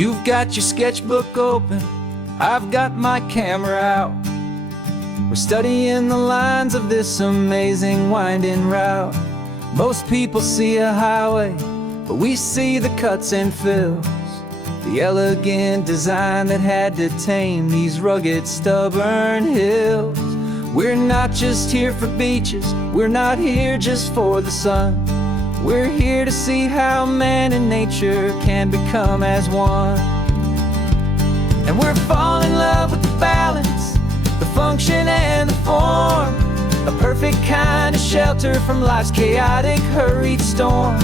You've got your sketchbook open, I've got my camera out. We're studying the lines of this amazing winding route. Most people see a highway, but we see the cuts and fills, the elegant design that had to tame these rugged, stubborn hills. We're not just here for beaches, we're not here just for the sun. We're here to see how man and nature can become as one. And we're falling in love with the balance, the function and the form, a perfect kind of shelter from life's chaotic, hurried storm.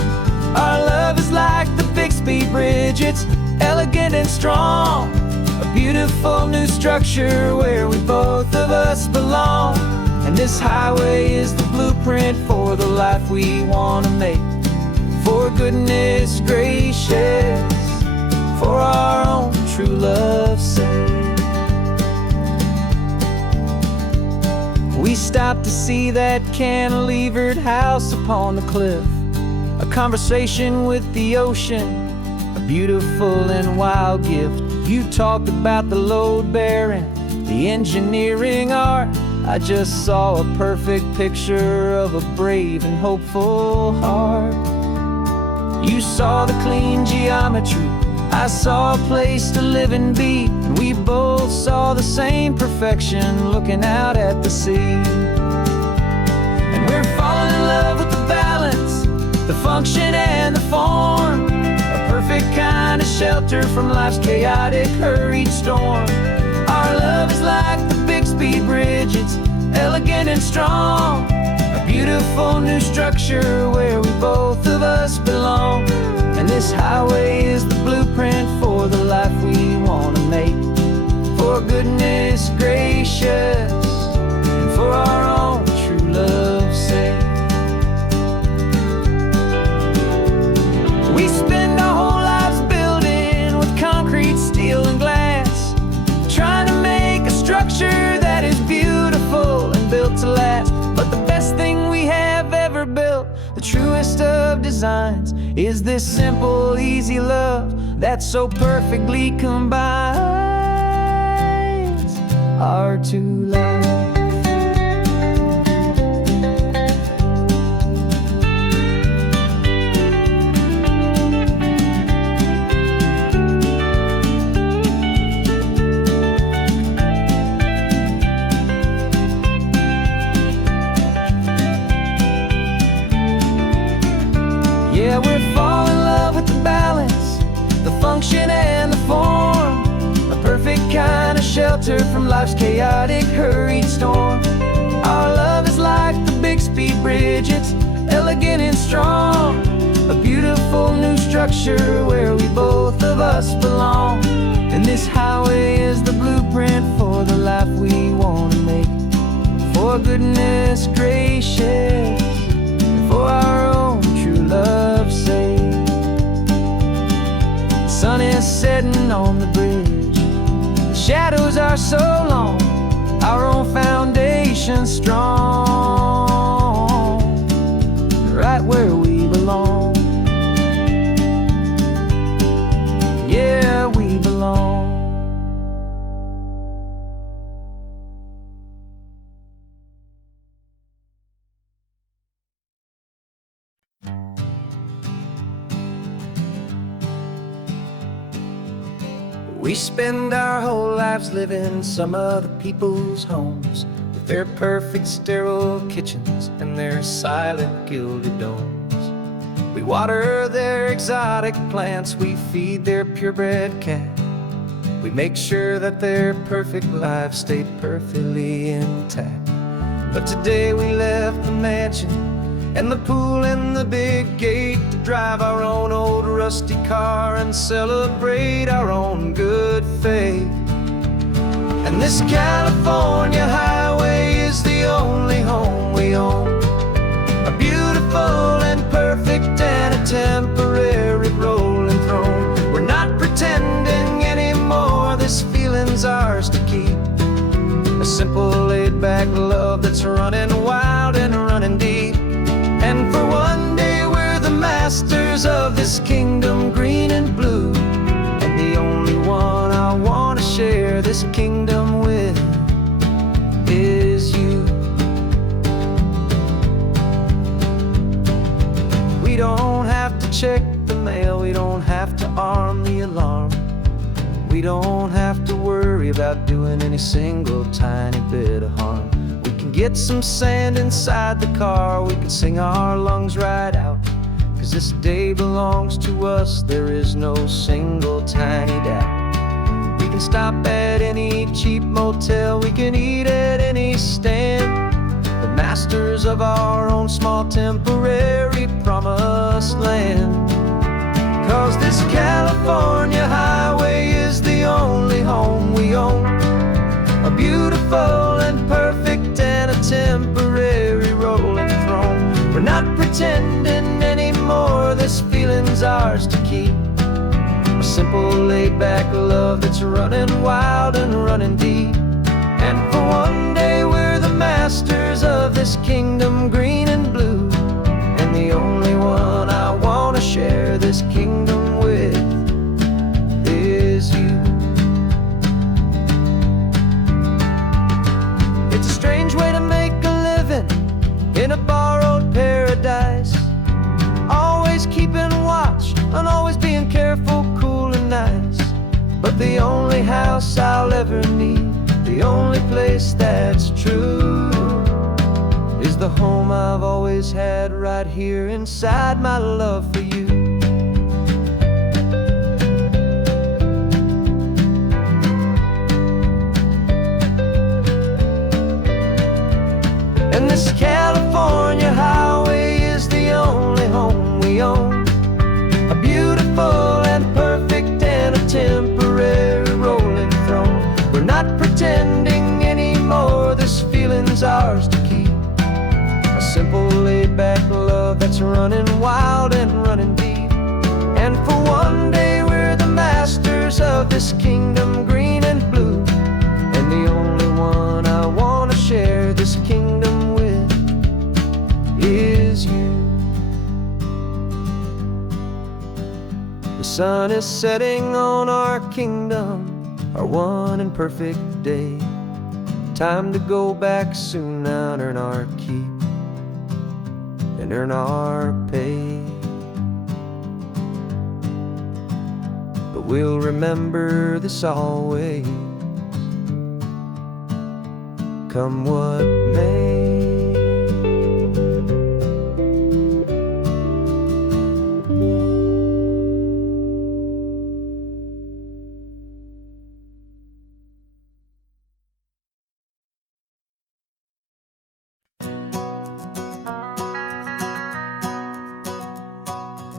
Our love is like the Bixby Bridge, it's elegant and strong, a beautiful new structure where we both of us belong. And this highway is the blueprint for the life we want to make. For goodness gracious, for our own true love's sake. We stopped to see that cantilevered house upon the cliff, a conversation with the ocean, a beautiful and wild gift. You talked about the load bearing, the engineering art. I just saw a perfect picture of a brave and hopeful heart. You saw the clean geometry, I saw a place to live and be, and we both saw the same perfection looking out at the sea. And we're falling in love with the balance, the function and the form, a perfect kind of shelter from life's chaotic, hurried storm. Our love is like the Bixby Bridge, it's elegant and strong, a beautiful new structure where we both of us belong. And this highway is the blueprint for the life we want to make. For goodness gracious, and for our own true love's sake. We spend our whole lives building with concrete, steel and glass, trying to make a structure that is beautiful and built to last. But the best thing we have ever built, the truest of designs, is this simple, easy love that so perfectly combines our two lives. Yeah, we're falling in love with the balance, the function and the form, a perfect kind of shelter from life's chaotic, hurried storm. Our love is like the Bixby Bridge, it's elegant and strong, a beautiful new structure where we both of us belong. And this highway is the blueprint for the life we want to make. For goodness gracious, and for our own true love's sake. The sun is setting on the bridge, the shadows are so long, our own foundation strong, right where we belong. Yeah, we belong. We spend our whole lives living some other people's homes, with their perfect sterile kitchens and their silent gilded domes. We water their exotic plants, we feed their purebred cat. We make sure that their perfect lives stay perfectly intact. But today we left the mansion and the pool and the big gate to drive our own old rusty car and celebrate our own good faith. And this California highway is the only home we own, a beautiful and perfect and a temporary rolling throne. We're not pretending anymore, this feeling's ours to keep, a simple laid-back love that's running wild and running deep. And for one day we're the masters of this kingdom, green and blue, and the only We don't have to check the mail, we don't have to arm the alarm. We don't have to worry about doing any single tiny bit of harm. We can get some sand inside the car, we can sing our lungs right out. 'Cause this day belongs to us, there is no single tiny doubt. We can stop at any cheap motel, we can eat at any stand, the masters of our own small temporary promised land. 'Cause this California highway is the only home we own, a beautiful and perfect and a temporary rolling throne. We're not pretending anymore, this feeling's ours to keep, a simple laid-back love that's running wild and running deep. And for one day we're the masters of this kingdom green and blue, and the only one I wanna share this kingdom with is you. It's a strange way to make a living in a borrowed paradise, always keeping watch and always being careful, cool and nice. But the only house I'll ever need, the only place that's true, is the home I've always had right here inside my love for you. And this California highway is the only home we own, a beautiful and perfect and a temporary rolling throne. We're not pretending anymore, this feeling's ours to keep, a simple laid-back love that's running wild and running deep. And for one day we're the masters of this kingdom green and blue, and the only one I wanna share this kingdom with is you. The sun is setting on our kingdom, our one and perfect day. Time to go back soon now and earn our keep and earn our pay. But we'll remember this always, come what may.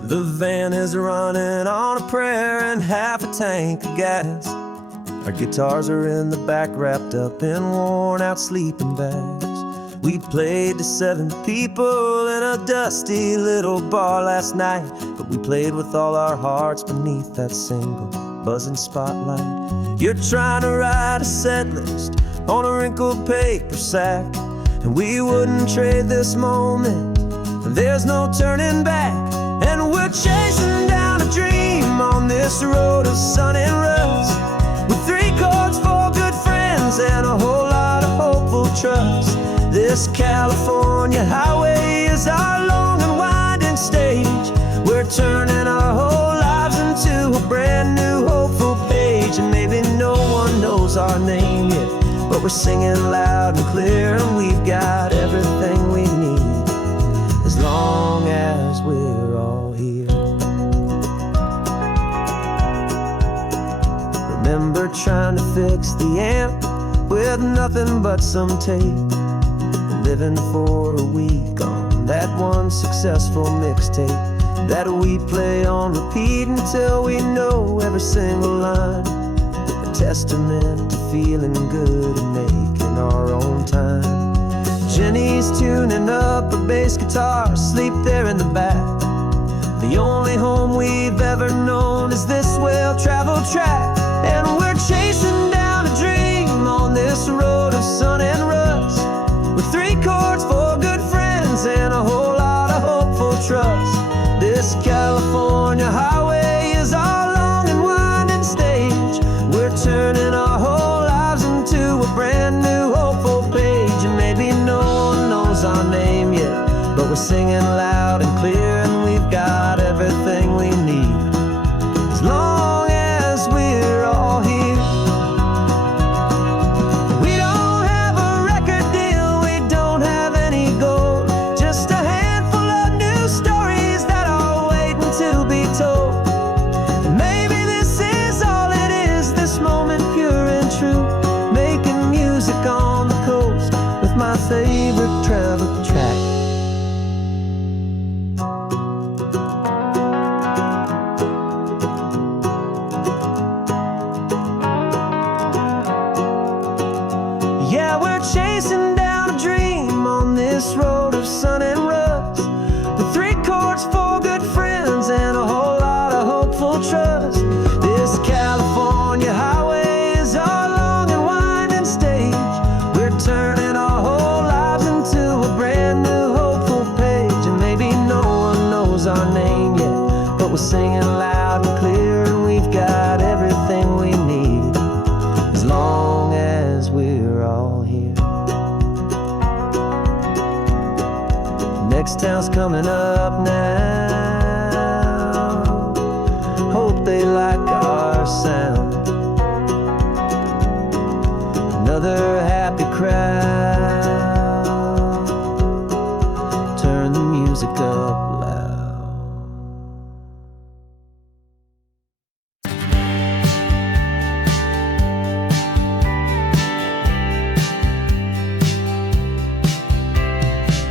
The van is running on a prayer and half a tank of gas. Our guitars are in the back, wrapped up in worn-out sleeping bags. We played to 7 people in a dusty little bar last night, but we played with all our hearts beneath that single buzzing spotlight. You're trying to write a set list on a wrinkled paper sack, and we wouldn't trade this moment, there's no turning back. And we're chasing down a dream on this road of sun and rust, with 3 chords, 4 good friends, and a whole lot of hopeful trust. This California highway is our long and winding stage. We're turning our whole lives into a brand new hopeful page. And maybe no one knows our name yet, but we're singing loud and clear, and we've got everything we need, as long as we're all here. Remember trying to fix the amp with nothing but some tape, living for a week on that one successful mixtape that we play on repeat until we know every single line, a testament to feeling good and making our own time. Jenny's tuning up a bass guitar, asleep there in the back. The only home we've ever known is this well-traveled track. And we're chasing down a dream on this road of sun and rust, with 3 chords, 4 good friends, and a whole lot of hopeful trust. This California highway is our long and winding stage. We're turning our whole lives into a brand new hopeful page. And maybe no one knows our name yet, but we're singing loud and clear, and we've got We're singing loud and clear, and we've got everything we need, as long as we're all here. Next town's coming up now. Hope they like our sound. Another happy crowd. Turn the music up loud.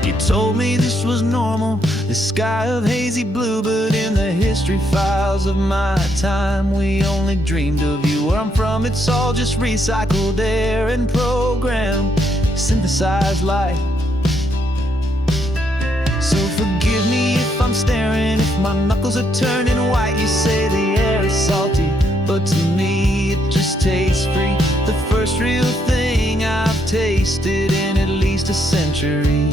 You told me this was normal, this sky of hazy blue, but in the history files of my time, we only dreamed of you. Where I'm from, it's all just recycled air and programmed, synthesized light. So forgive me if I'm staring, if my knuckles are turning white. You say the air is salty, but to me it just tastes free. The first real thing I've tasted in at least a century.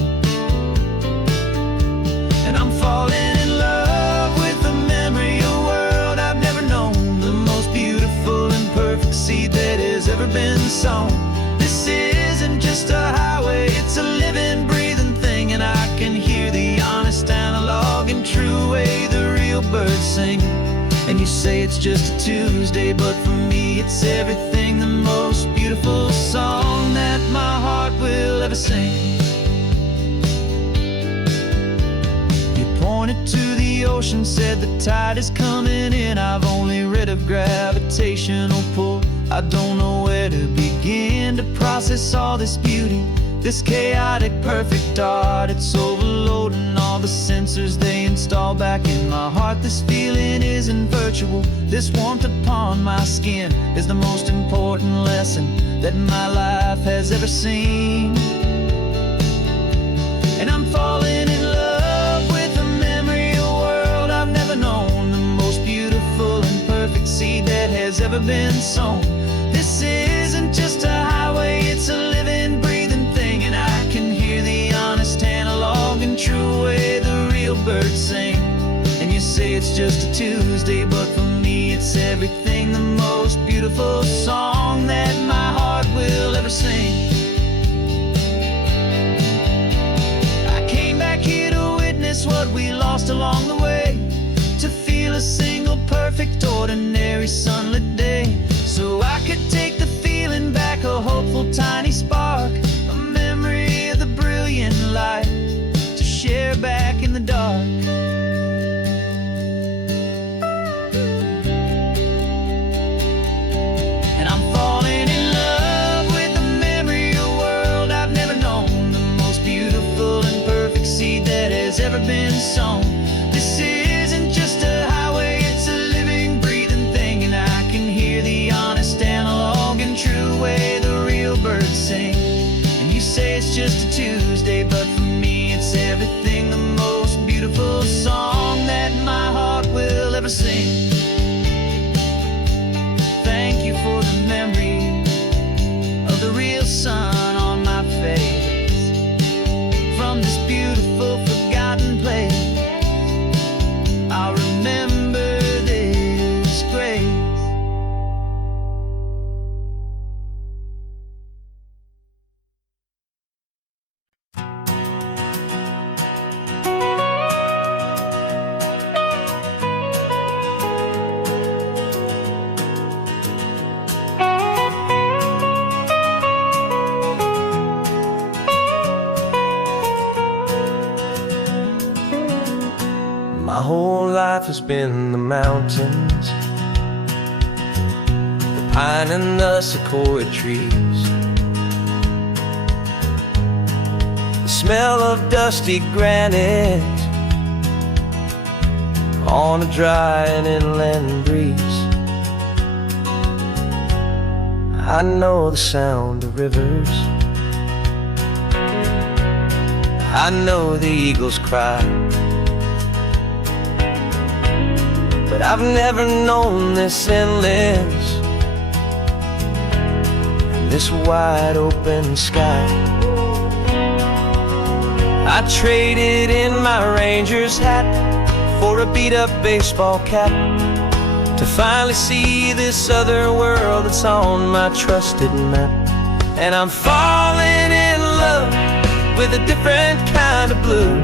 And I'm falling in love with the memory of a world I've never known, the most beautiful and perfect seed that has ever been sown. This isn't just a highway, it's a living, breathing thing, and I can hear the honest, analog, and true way the real birds sing. And you say it's just a Tuesday, but for me it's everything, the most beautiful song that my heart will ever sing. Pointed to the ocean, said the tide is coming in. I've only read of gravitational pull. I don't know where to begin to process all this beauty, this chaotic perfect art. It's overloading all the sensors they install back in my heart. This feeling isn't virtual, this warmth upon my skin is the most important lesson that my life has ever seen. And I'm falling in love with a memory of a world I've never known, the most beautiful and perfect seed that has ever been sown. This isn't just a highway, it's a living, breathing thing, and I can hear the honest, analog, and true way the real birds sing. And you say it's just a Tuesday, but for me it's everything, the most beautiful song that my heart will ever sing. What we lost along the way, to feel a single perfect ordinary sunlit day, so I could take the feeling back, a hopeful tiny spark, a memory of the brilliant light to share back in the dark. And I'm falling in love with the memory of a world I've never known, the most beautiful and perfect seed that has ever been sown. This isn't just a highway, it's a living, breathing thing, and I can hear the honest, analog, and true way the real birds sing. And you say it's just a Tuesday, but for me it's everything, the most beautiful song that my heart will ever sing. Thank you for the memory of the real sun on my face, from this beautiful forgotten place. I'll remember this grace. My whole life has been the mountains, the pine and the sequoia trees, the smell of dusty granite on a dry and inland breeze. I know the sound of rivers, I know the eagles cry, but I've never known this endless and this wide open sky. I traded in my ranger's hat for a beat-up baseball cap, to finally see this other world that's on my trusted map. And I'm falling in love with a different kind of blue,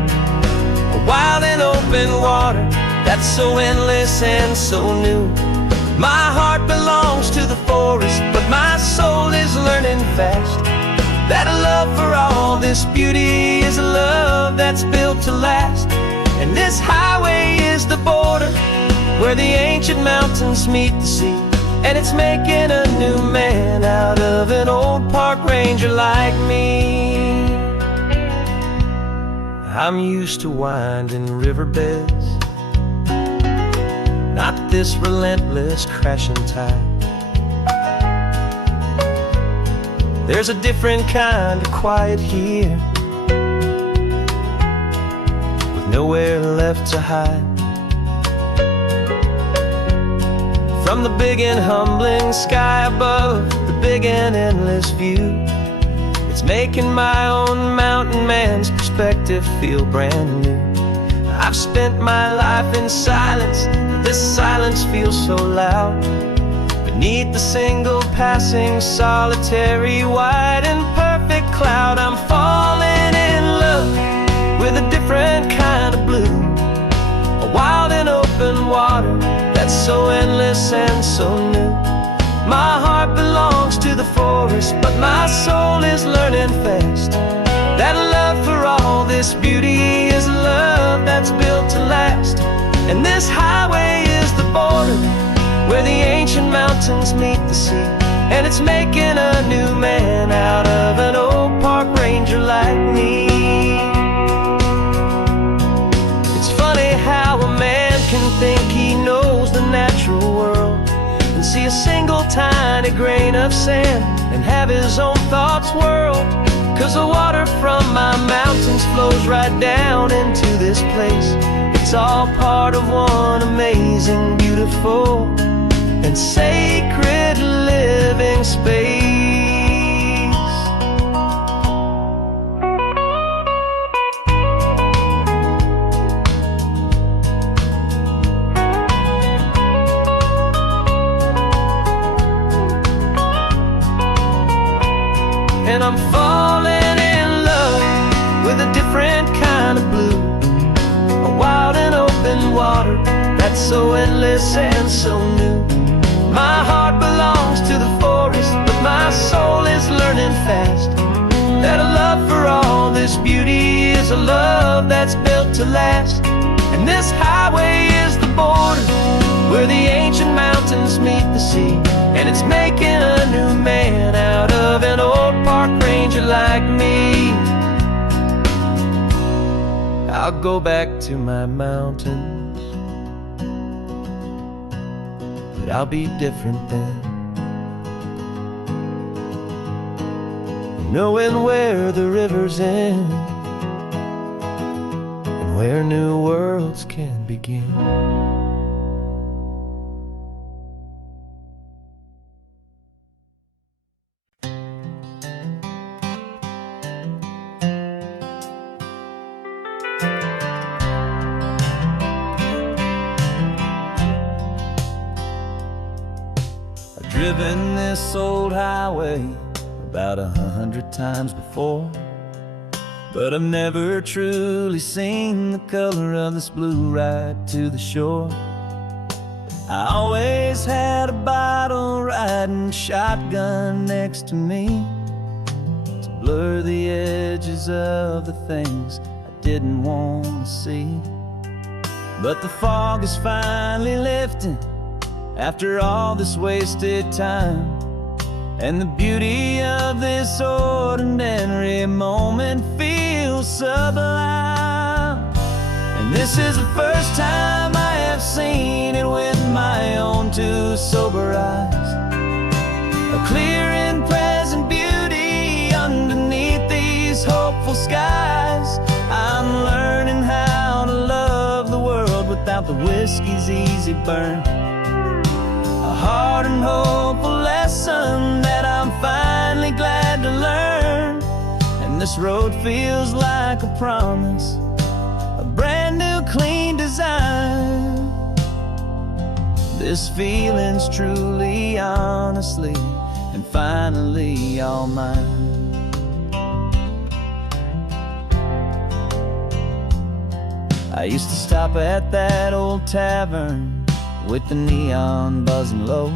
a wild and open water that's so endless and so new. My heart belongs to the forest, but my soul is learning fast that a love for all this beauty is a love that's built to last. And this highway is the border where the ancient mountains meet the sea, and it's making a new man out of an old park ranger like me. I'm used to winding riverbeds, not this relentless crashing tide. There's a different kind of quiet here, with nowhere left to hide. From the big and humbling sky above, the big and endless view, it's making my own mountain man's perspective feel brand new. I've spent my life in silence, this silence feels so loud. Beneath the single passing solitary white and perfect cloud, I'm falling in love with a different kind of blue, a wild and open water that's so endless and so new. My heart belongs to the forest, but my soul is learning fast that a love for all this beauty is a love that's built to last. And this highway is the border where the ancient mountains meet the sea, and it's making a new man out of an old park ranger like me. It's funny how a man can think he knows the natural world and see a single tiny grain of sand and have his own thoughts whirled. 'Cause the water from my mountains flows right down into this place. It's all part of one amazing, beautiful, and sacred living space. And I'm falling in love with a different kind of blue, a wild and open water that's so endless and so new. My heart belongs to the forest, but my soul is learning fast that a love for all this beauty is a love that's built to last. And this highway is the border where the ancient mountains meet the sea, and it's making a new man out of an old park ranger like me. I'll go back to my mountains, but I'll be different then, knowing where the rivers end and where new worlds can begin. Driven this old highway about 100 times before, but I've never truly seen the color of this blue right to the shore. I always had a bottle riding shotgun next to me to blur the edges of the things I didn't want to see. But the fog is finally lifting after all this wasted time, and the beauty of this ordinary moment feels sublime. And this is the first time I have seen it with my own two sober eyes, a clear and present beauty underneath these hopeful skies. I'm learning how to love the world without the whiskey's easy burn, a hard and hopeful lesson that I'm finally glad to learn. And this road feels like a promise, a brand new clean design. This feeling's truly, honestly, and finally all mine. I used to stop at that old tavern with the neon buzzing low,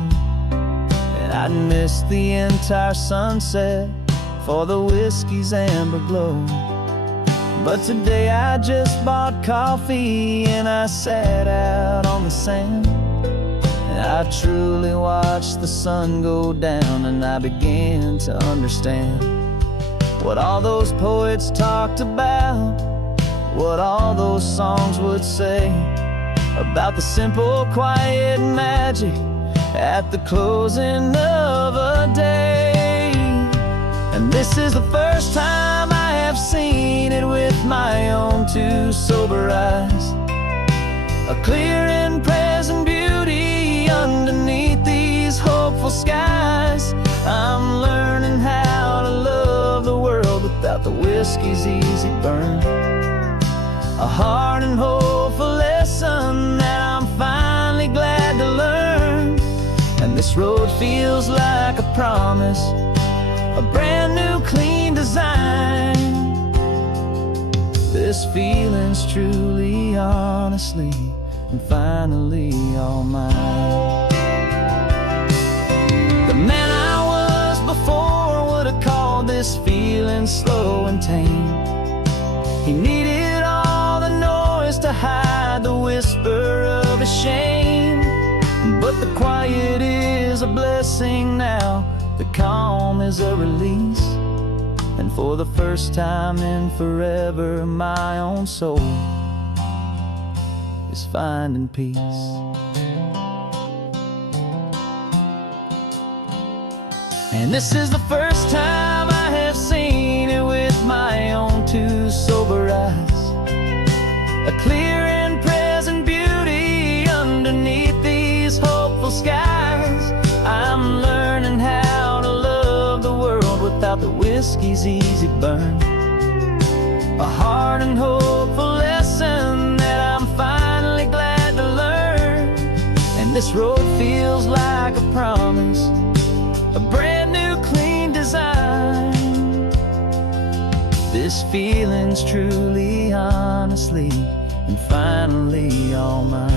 and I'd miss the entire sunset for the whiskey's amber glow. But today I just bought coffee and I sat out on the sand, and I truly watched the sun go down, and I began to understand what all those poets talked about, what all those songs would say about the simple, quiet magic at the closing of a day. And this is the first time I have seen it with my own two sober eyes, a clear and present beauty underneath these hopeful skies. I'm learning how to love the world without the whiskey's easy burn, a hard and hopeful lesson that I'm finally glad to learn. And this road feels like a promise, a brand new clean design. This feeling's truly, honestly, and finally all mine. The man I was before would have called this feeling slow and tame. He needed all the noise to hide the whisper of his shame. But the quiet is a blessing now, the calm is a release, and for the first time in forever my own soul is finding peace. And this is the first time I have seen it with my own two sober eyes, a clear and present beauty underneath these hopeful skies. I'm learning how to love the world without the whiskey's easy burn, a hard and hopeful lesson that I'm finally glad to learn. And this road feels like a promise, a brand new clean design. This feeling's truly, honestly, and finally all mine.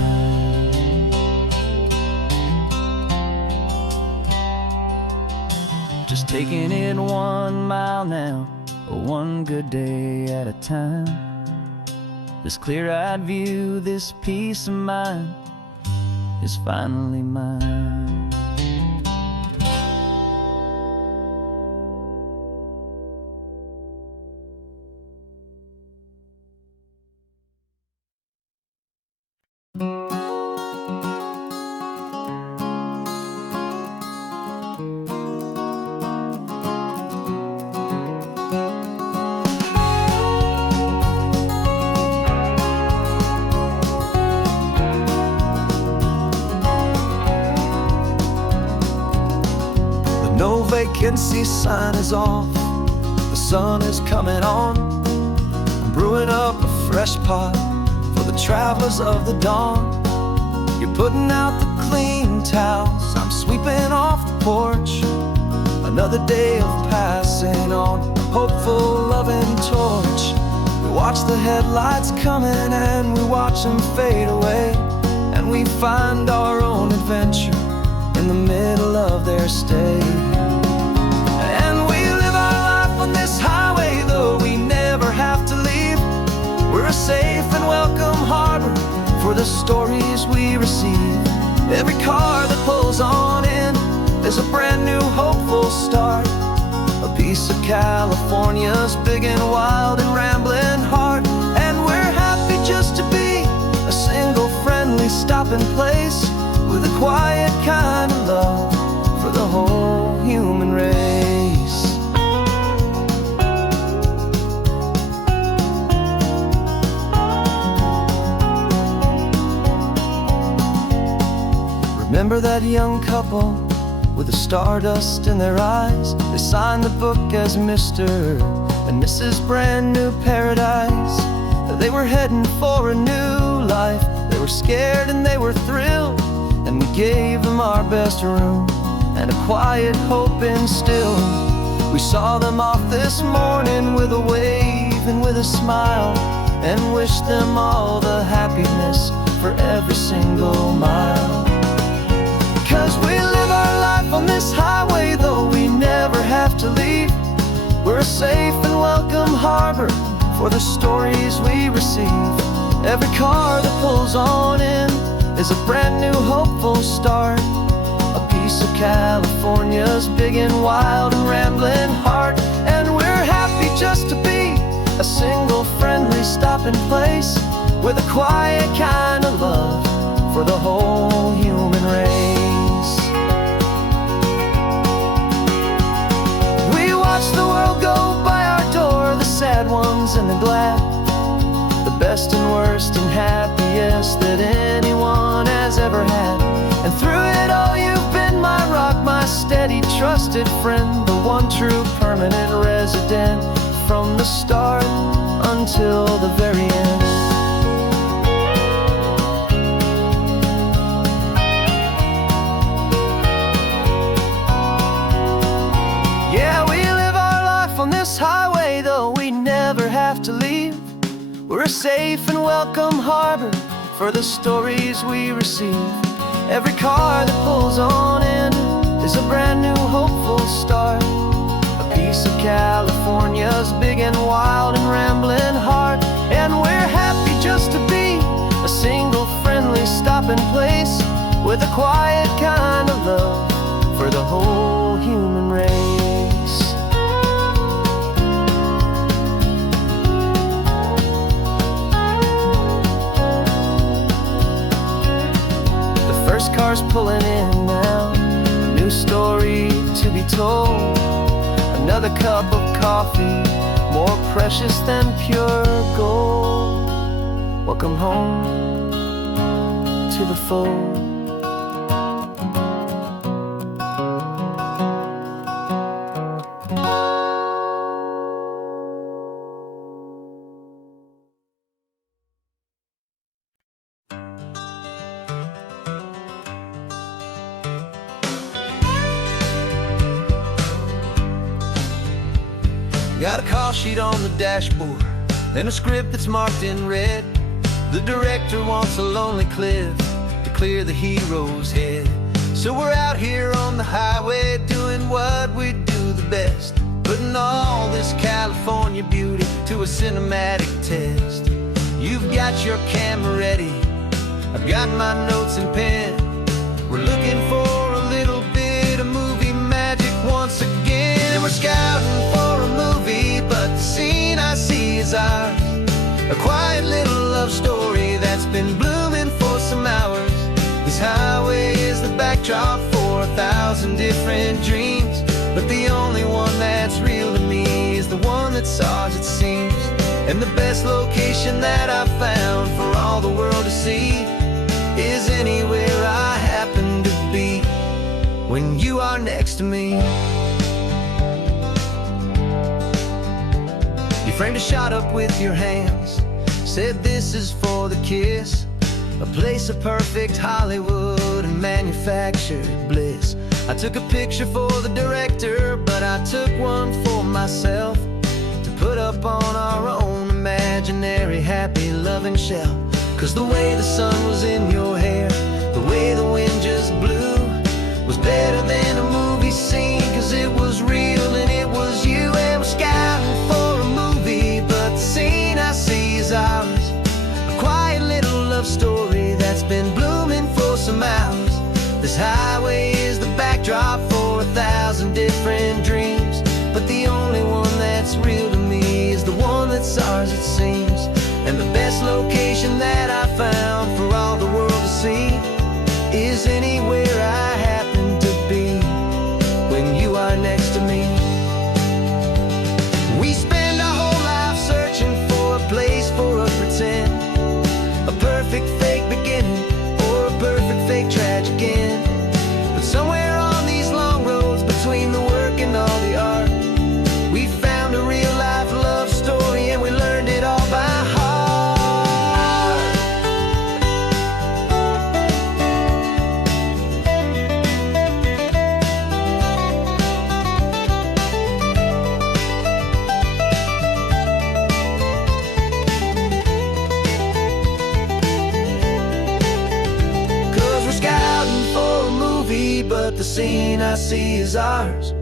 Just taking it 1 mile now, one good day at a time. This clear-eyed view, this peace of mind is finally mine. No vacancy sign is off, the sun is coming on. I'm brewing up a fresh pot for the travelers of the dawn. You're putting out the clean towels, I'm sweeping off the porch. Another day of passing on, a hopeful, loving torch. We watch the headlights coming and we watch them fade away, and we find our own adventure in the middle of their stay. And we live our life on this highway, though we never have to leave. We're a safe and welcome harbor for the stories we receive. Every car that pulls on in is a brand new hopeful start, a piece of California's big and wild and rambling heart. And we're happy just to be a single friendly stopping place, with a quiet kind of love for the whole human race. Remember that young couple with the stardust in their eyes? They signed the book as Mr. and Mrs. Brand New Paradise. They were heading for a new life. They were scared and they were thrilled, and and we gave them our best room and a quiet hope instilled. We saw them off this morning with a wave and with a smile, and wished them all the happiness for every single mile. 'Cause we live our life on this highway, though we never have to leave. We're a safe and welcome harbor for the stories we receive. Every car that pulls on in is a brand new hopeful start, a piece of California's big and wild and rambling heart. And we're happy just to be a single friendly stopping place, with a quiet kind of love for the whole human race. We watch the world go by our door, the sad ones and the glad, the best and worst and happiest that anyone has ever had. And through it all you've been my rock, my steady trusted friend, the one true permanent resident, from the start until the very end. Yeah, we live our life on this highway, though we never have to leave. We're a safe and welcome harbor for the stories we receive. Every car that pulls on in is a brand new hopeful start, a piece of California's big and wild and rambling heart. And we're happy just to be a single friendly stopping place, with a quiet kind of love for the whole human race. The first car's pulling in now, a new story to be told. Another cup of coffee, more precious than pure gold. Welcome home to the fold. Got a call sheet on the dashboard and a script that's marked in red. The director wants a lonely cliff to clear the hero's head. So we're out here on the highway doing what we do the best, putting all this California beauty to a cinematic test. You've got your camera ready, I've got my notes and pen. We're looking for a little bit of movie magic once again. And we're scouting for a movie, but the scene I see is ours, a quiet little love story that's been blooming for some hours. This highway is the backdrop for 1,000 different dreams, but the only one that's real to me is the one that's ours, it seems. And the best location that I've found for all the world to see is anywhere I happen to be when you are next to me. You framed a shot up with your hands, said this is for the kiss, a place of perfect Hollywood and manufactured bliss. I took a picture for the director, but I took one for myself to put up on our own imaginary happy loving shelf. 'Cause the way the sun was in your hair, the way the wind just blew, was better than a movie scene, 'cause it was real and it was you. And we're scouting for a movie, but the scene I see is ours, a quiet little love story that's been blooming for some hours. This highway is the backdrop for 1,000 different dreams, but the only one that's real to me is the one that's ours, it seems. And the best location that I found for all the world to see is anywhere I happen to be when you are next to me. We spend our whole life searching for a place for a pretend, a perfect fake beginning or a perfect fake tragic end. But somewhere on these long free, but the scene I see is ours.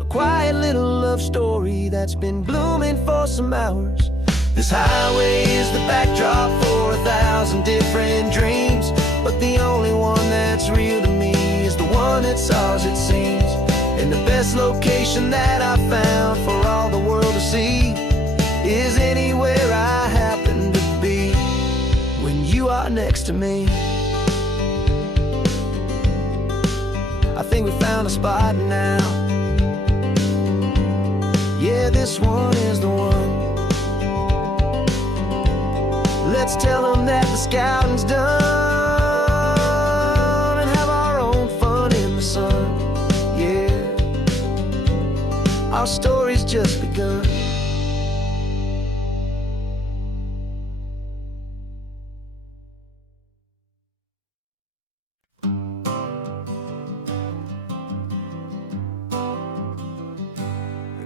A quiet little love story that's been blooming for some hours. This highway is the backdrop for 1,000 different dreams, but the only one that's real to me is the one that's ours, it seems. And the best location that I found for all the world to see is anywhere I happen to be when you are next to me. I think we found a spot now. Yeah, this one is the one. Let's tell them that the scouting's done and have our own fun in the sun. Yeah, our story's just begun.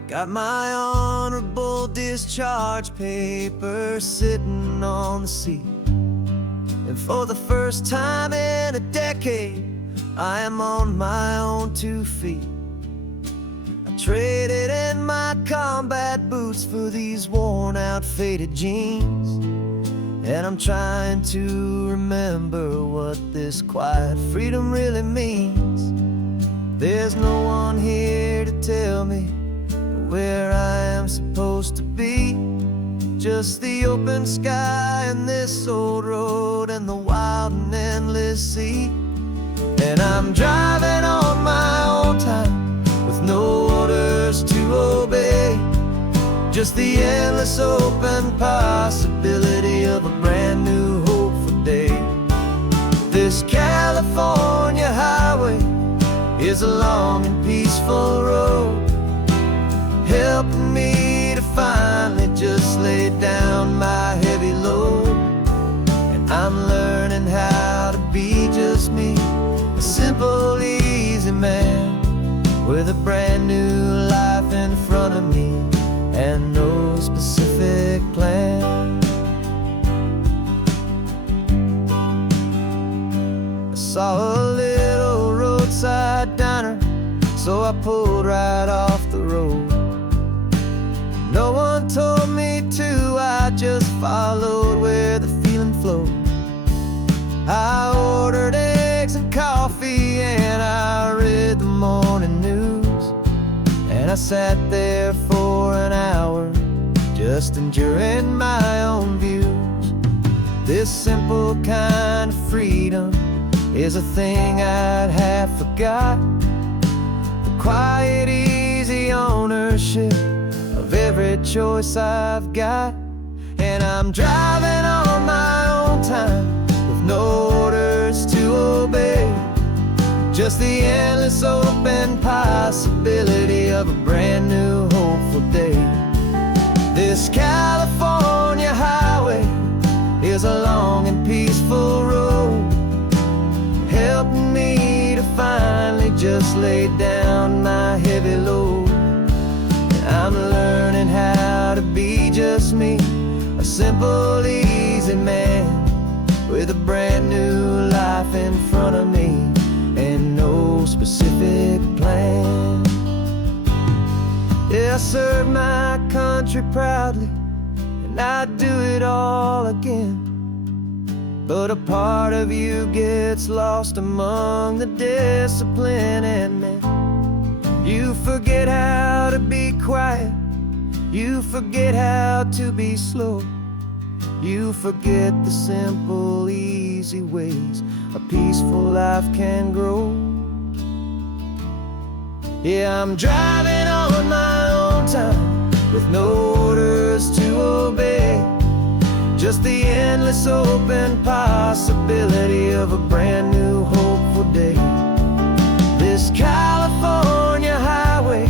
Got my honorable discharge paper sitting on the seat, and for the first time in a decade, I am on my own 2 feet. I traded in my combat boots for these worn out faded jeans, and I'm trying to remember what this quiet freedom really means. There's no one here to tell me where I am supposed to be, just the open sky and this old road and the wild and endless sea. And I'm driving on my own time with no orders to obey, just the endless open possibility of a brand new hopeful day. This California highway is a long and peaceful road, helping me to finally just lay down my heavy load. And I'm learning how to be just me, a simple, easy man with a brand new life in front of me and no specific plan. I saw a little roadside diner, so I pulled right off the road. No one told me to, I just followed where the feeling flowed. I ordered eggs and coffee and I read the morning news, and I sat there for an hour just enjoying my own views. This simple kind of freedom is a thing I'd have forgot. The quiet, easy ownership of every choice I've got. And I'm driving on my own time with no orders to obey, just the endless open possibility of a brand new hopeful day. This California highway is a long and peaceful road, helping me to finally just lay down my heavy load. I'm learning how to be just me, a simple, easy man with a brand new life in front of me and no specific plan. Yeah, I served my country proudly and I'd do it all again, but a part of you gets lost among the discipline and men. You forget how to be quiet, you forget how to be slow, you forget the simple, easy ways a peaceful life can grow. Yeah, I'm driving on my own time with no orders to obey, just the endless open possibility of a brand new hopeful day. This California highway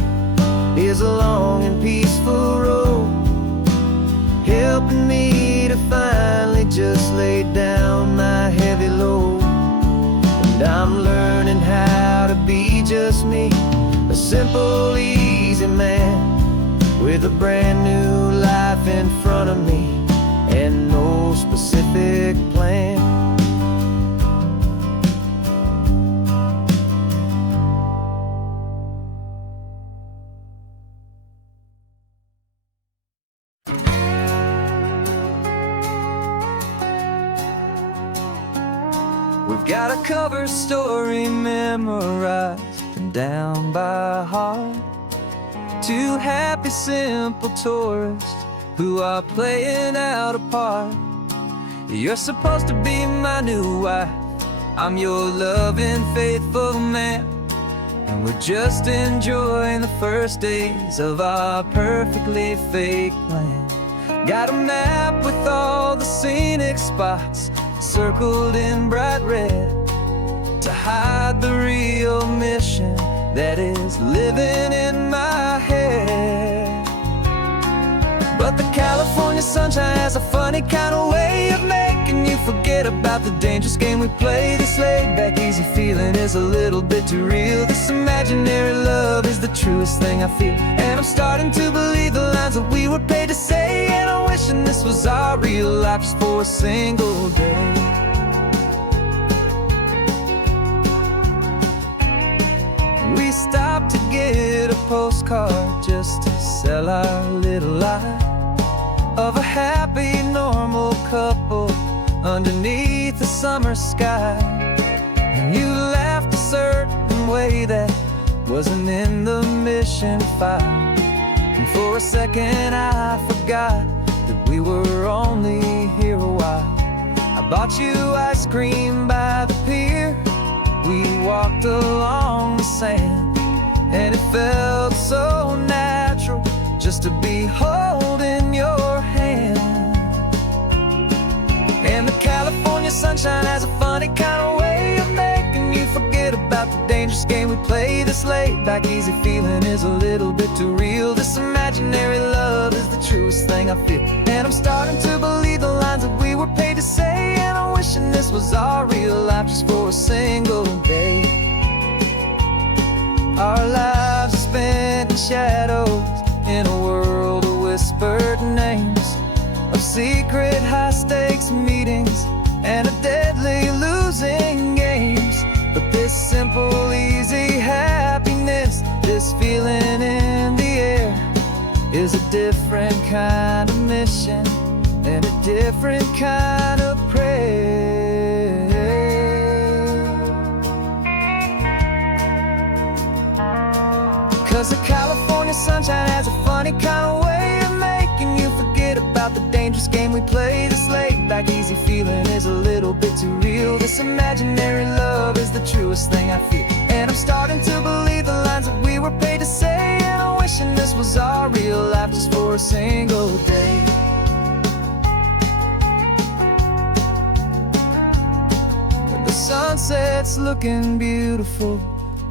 is a long and peaceful road, helping me to finally just lay down my heavy load. And I'm learning how to be just me, a simple, easy man with a brand new life in front of me and no specific plan. We've got a cover story memorized and down by heart. Two happy, simple tourists who are playing out a part. You're supposed to be my new wife, I'm your loving, faithful man, and we're just enjoying the first days of our perfectly fake plan. Got a map with all the scenic spots circled in bright red to hide the real mission that is living in my head. But the California sunshine has a funny kind of way of making you forget about the dangerous game we play. This laid-back, easy feeling is a little bit too real. This imaginary love is the truest thing I feel, and I'm starting to believe the lines that we were paid to say. And I'm wishing this was our real life just for a single day. We stopped to get a postcard just to sell our little lie of a happy, normal couple underneath the summer sky. And you laughed a certain way that wasn't in the mission file, and for a second I forgot that we were only here a while. I bought you ice cream by the pier, we walked along the sand, and it felt so natural just to be holding your hand. And the California sunshine has a funny kind of way of making you forget about the dangerous game we play. This laid-back, easy feeling is a little bit too real. This imaginary love is the truest thing I feel, and I'm starting to believe the lines that we were paid to say. And I'm wishing this was our real life just for a single day. Our lives are spent in shadows, in a world of whispered names, of secret high-stakes meetings and of deadly losing games. But this simple, easy happiness, this feeling in the air, is a different kind of mission and a different kind of prayer. 'Cause the California sunshine has a funny kind of way of making you forget about the dangerous game we play. This laid-back, easy feeling is a little bit too real. This imaginary love is the truest thing I feel, and I'm starting to believe the lines that we were paid to say. And I'm wishing this was our real life just for a single day. When the sunset's looking beautiful,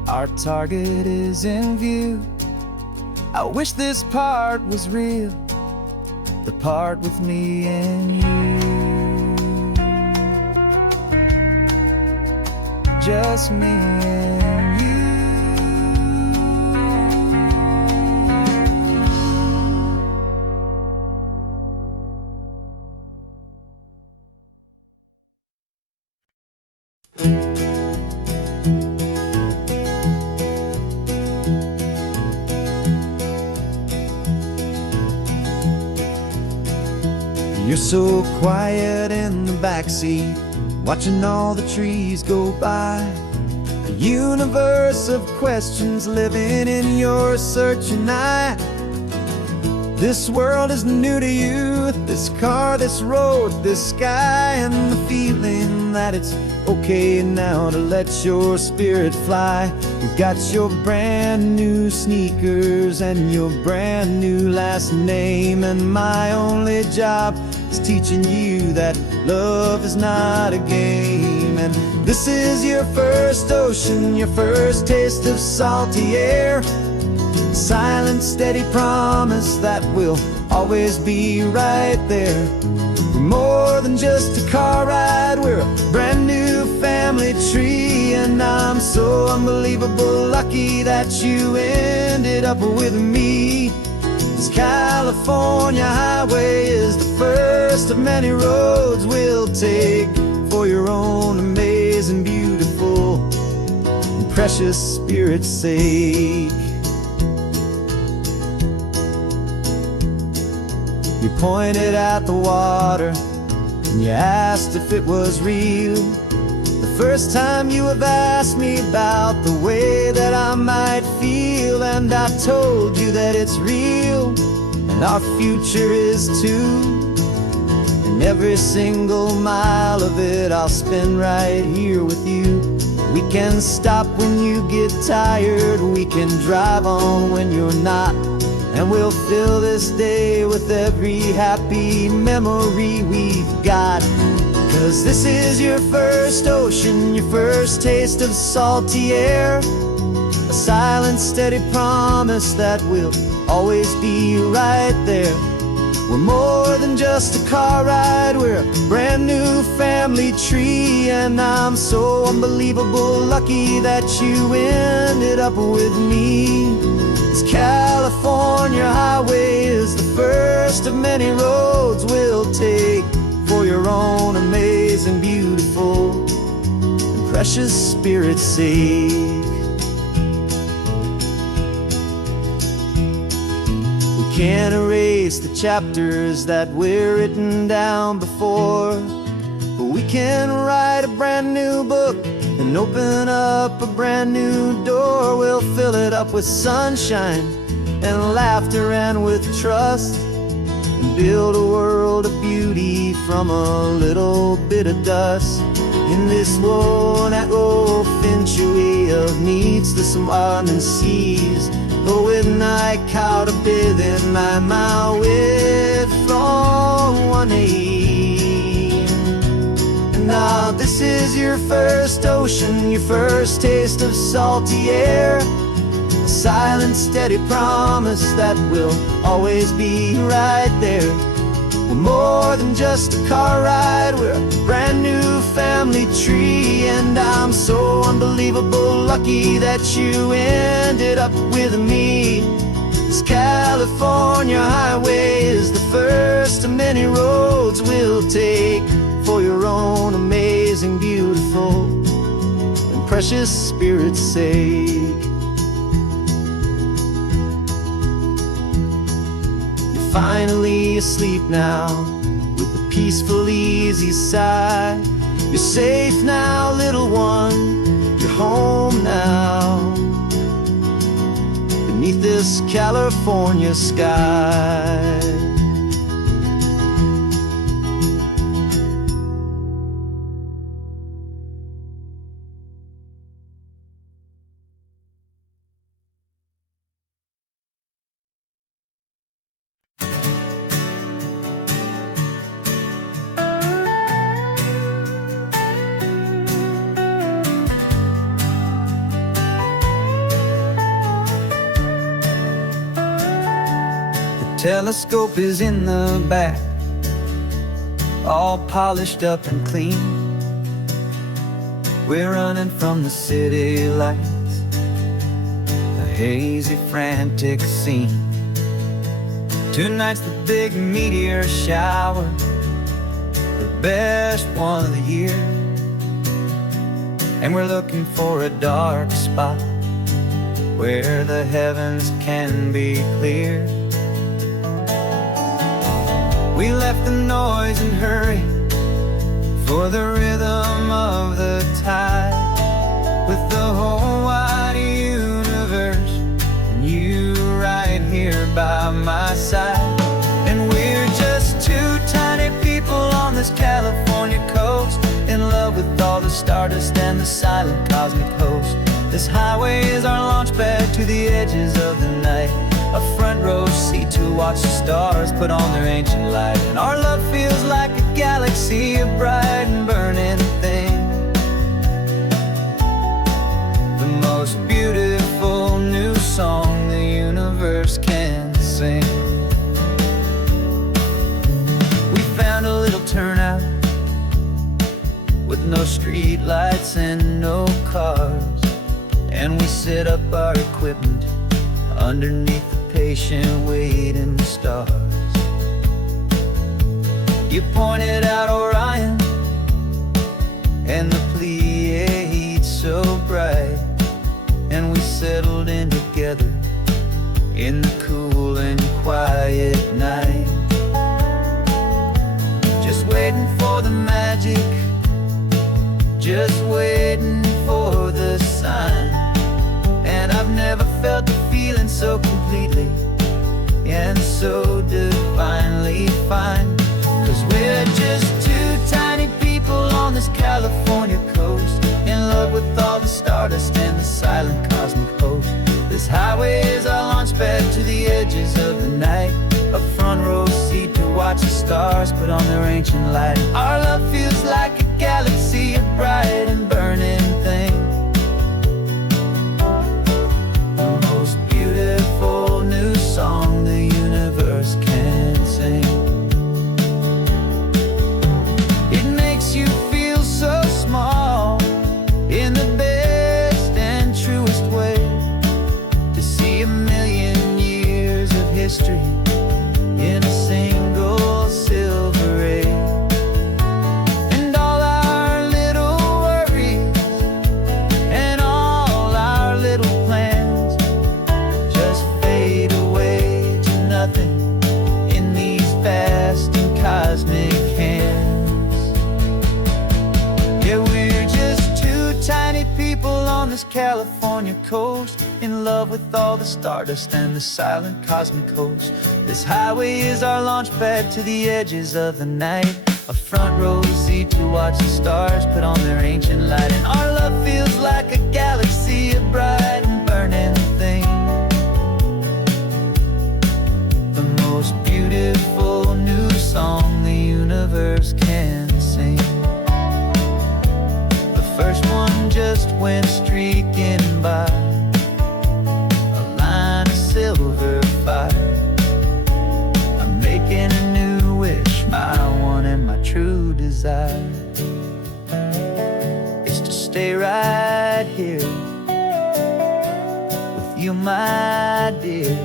our target is in view. I wish this part was real, the part with me and you. Just me and you. You're so quiet in the backseat, watching all the trees go by. A universe of questions living in your searching eye. This world is new to you, this car, this road, this sky, and the feeling that it's okay now to let your spirit fly. You got your brand new sneakers and your brand new last name, and my only job is teaching you that love is not a game. And this is your first ocean, your first taste of salty air. Silent, steady promise that we'll always be right there. We're more than just a car ride, we're a brand new family tree. And I'm so unbelievable lucky that you ended up with me. This California highway is the first of many roads we'll take for your own amazing, beautiful, and precious spirit's sake. You pointed at the water and you asked if it was real. The first time you have asked me about the way that I might feel, and I told you that it's real, and our future is too. And every single mile of it I'll spend right here with you. We can stop when you get tired, we can drive on when you're not, and we'll fill this day with every happy memory we've got. 'Cause this is your first ocean, your first taste of salty air, a silent, steady promise that we'll always be right there. We're more than just a car ride, we're a brand new family tree. And I'm so unbelievable lucky that you ended up with me. This California highway is the first of many roads we'll take for your own amazing, beautiful, and precious spirit's sake. Can't erase the chapters that we're written down before, but we can write a brand new book and open up a brand new door. We'll fill it up with sunshine and laughter and with trust, and build a world of beauty from a little bit of dust. In this world that finch-away of needs to some winding seas, when I caught a bit in my way from one aim. And now this is your first ocean, your first taste of salty air, a silent, steady promise that we'll always be right there. We're more than just a car ride, we're a brand new family tree. And I'm so unbelievable lucky that you ended up with me. This California highway is the first of many roads we'll take for your own amazing, beautiful, and precious spirit's sake. Finally asleep now with a peaceful, easy sigh. You're safe now, little one, you're home now, beneath this California sky. Telescope is in the back, all polished up and clean. We're running from the city lights, a hazy, frantic scene. Tonight's the big meteor shower, the best one of the year. And we're looking for a dark spot where the heavens can be clear. We left the noise and hurry for the rhythm of the tide, with the whole wide universe and you right here by my side. And we're just two tiny people on this California coast, in love with all the stardust and the silent cosmic host. This highway is our launch pad to the edges of the night, a front row seat to watch the stars put on their ancient light. And our love feels like a galaxy, a bright and burning thing, the most beautiful new song the universe can sing. We found a little turnout with no street lights and no cars, and we set up our equipment underneath the patient waiting stars. You pointed out Orion and the Pleiades so bright, and we settled in together in the cool and quiet night, just waiting for the magic, just waiting waiting for the sign. And I've never felt the feeling so completely and so divinely fine. 'Cause we're just two tiny people on this California coast, in love with all the stardust and the silent cosmic host. This highway is our launch pad to the edges of the night, a front row seat to watch the stars put on their ancient light. Our love feels like a galaxy, a bright and burning thing, the most beautiful new song the universe can sing. It makes you feel so small in the best and truest way, to see a million years of history in a single silver ray. And all our little worries and all our little plans just fade away to nothing in these vast and cosmic hands. Yeah, we're just two tiny people on this California coast, in love with all the stardust and the silent cosmic host. This highway is our launch pad to the edges of the night, a front row seat to watch the stars put on their ancient light. And our love feels like a galaxy, a bright and burning thing, the most beautiful new song the universe can sing. The first one just went streaking by, a line of silver fire. I'm making a new wish, my one and my true desire is to stay right here with you, my dear.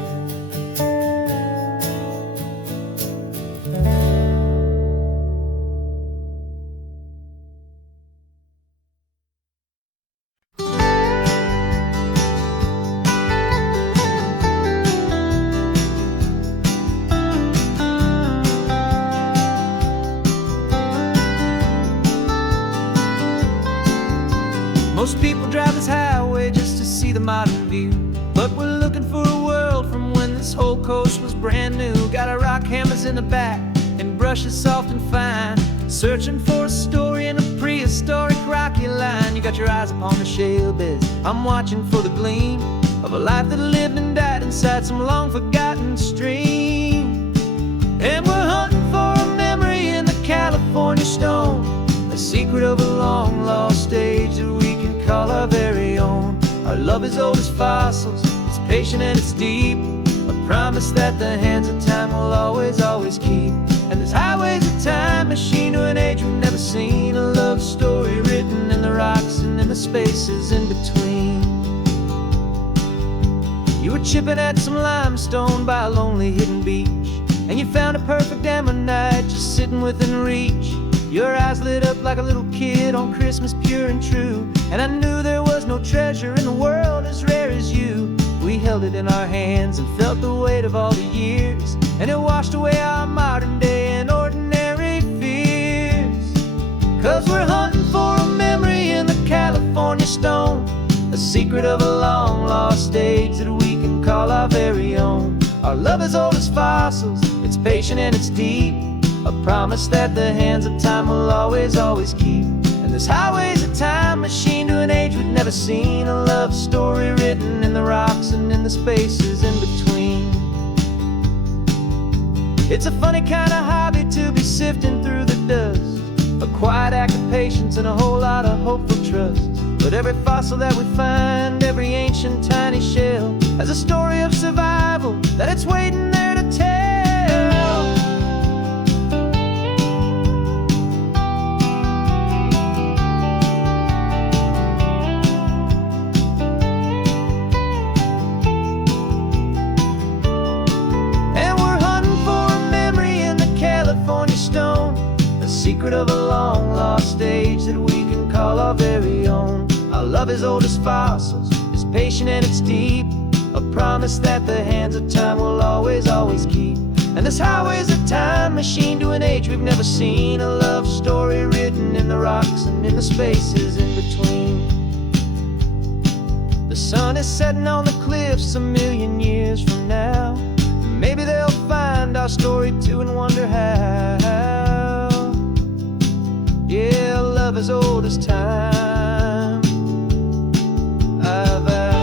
Most people drive this highway just to see the modern view, but we're looking for a world from when this whole coast was brand new. Got our rock hammers in the back and brushes soft and fine, searching for a story in a prehistoric rocky line. You got your eyes upon the shale beds, I'm watching for the gleam of a life that lived and died inside some long forgotten stream. And we're hunting for a memory in the California stone, a secret of a long lost age that we can call our very own. Our love is old as fossils, it's patient and it's deep, a promise that the hands of time will always, always keep. And this highway's a time machine to an age we've never seen, a love story written in the rocks and in the spaces in between. You were chipping at some limestone by a lonely hidden beach, and you found a perfect ammonite just sitting within reach. Your eyes lit up like a little kid on Christmas, pure and true, and I knew there was no treasure in the world as rare as you. We held it in our hands and felt the weight of all the years, and it washed away our modern day and ordinary fears. 'Cause we're hunting for a memory in the California stone, a secret of a long lost age that we can call our very own. Our love is old as fossils, it's patient and it's deep, a promise that the hands of time will always, always keep. And this highway's a time machine to an age we've never seen, a love story written in the rocks and in the spaces in between. It's a funny kind of hobby to be sifting through the dust, a quiet act of patience and a whole lot of hopeful trust. But every fossil that we find, every ancient tiny shell, has a story of survival that it's waiting there to tell. Secret of a long lost age that we can call our very own. Our love is old as fossils, it's patient and it's deep, a promise that the hands of time will always, always keep. And this highway's a time machine to an age we've never seen. A love story written in the rocks and in the spaces in between. The sun is setting on the cliffs a million years from now. Maybe they'll find our story too and wonder how. Yeah, love as old as time, I vow.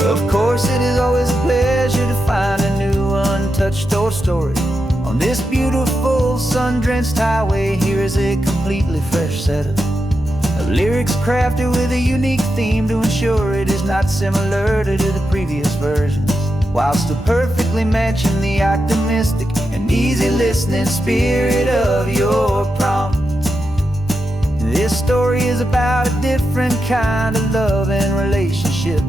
Of course, it is always a pleasure to find a new untouched old story. On this beautiful sun-drenched highway, here is a completely fresh set of lyrics crafted with a unique theme to ensure it is not similar to the previous versions, while still perfectly matching the optimistic and easy listening spirit of your prompt. This story is about a different kind of love and relationship.